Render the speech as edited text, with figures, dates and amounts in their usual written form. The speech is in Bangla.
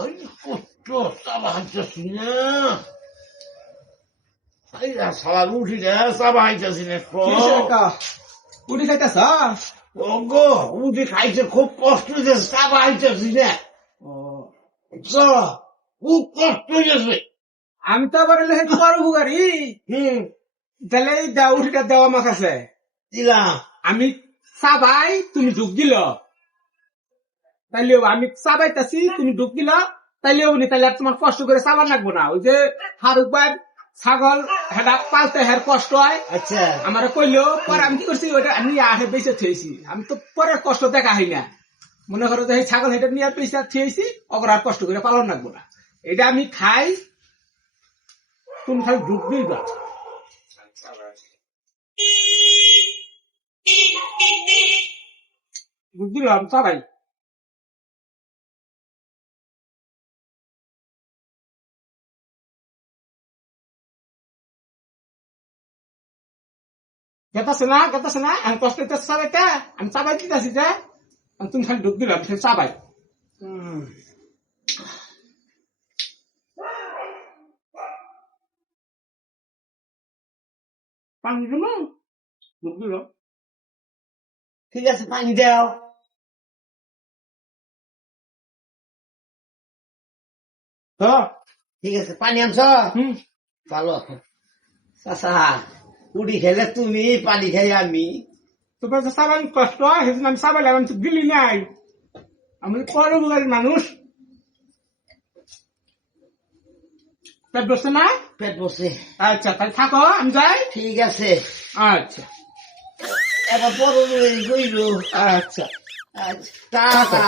ওই কষ্ট চাবা হাইতেছি না। সালার উঠি রে চাবা হাইতেছি না। উঠি খাইতেছ? ওগো উঠি খাইছে খুব কষ্ট হয়েছে, চাবা হাইতেছি না। খুব কষ্ট হয়েছে। আমি তো আবার বড় বুগারি। তাহলে উঠিটা দেওয়া আমার কাছে দিলাম আমি চাবাই, তুমি ঢুক দিল। তাইলে আমি চাবাইতেছি, তুমি ঢুক দিল। তাইলে উনি তাহলে আর তোমার কষ্ট করে চাবার লাগবো না। ওই যে ফারুক ভাই ছাগল হেডা পালতে হের কষ্ট হয়। আচ্ছা আমার কইলো পরে আমি কি করছি, ওইটা আমি আহে বেঁচে থেয়েছি। আমি তো পরে কষ্ট দেখা হয় না। মনে করো যে ছাগল হেঁটে নিয়ে বেঁচে থেয়েছি, ওর আর কষ্ট করে পালন লাগবো না। এটা আমি খাই, তুমি খালি ঢুক দিবা। ঢুক দিলাম সবাই। গেতাছে না, আমি কষ্ট হইতেছে চাবাইতে, আমি চাবাই দিতেছি যে তুমি খালি ঢুক দিলাম সে চাবাই। পানি দিল, ঢুক দিল। ঠিক আছে, পানি দাও। ঠিক আছে, পানি আনছ? ভালো। চাচা উড়ি খেলে তুমি, পানি খাই আমি। তোমার যে চাবাই কষ্ট হয়, সেদিন আমি চাবাই লাগলাম, তো দিলি নাই। আমি পরোপকারী মানুষ। পেট বসছে না? পেট বসে। আচ্ছা তাহলে থাকো, আমি যাই। ঠিক আছে, আচ্ছা এবার বড় কইল। আচ্ছা টাটা।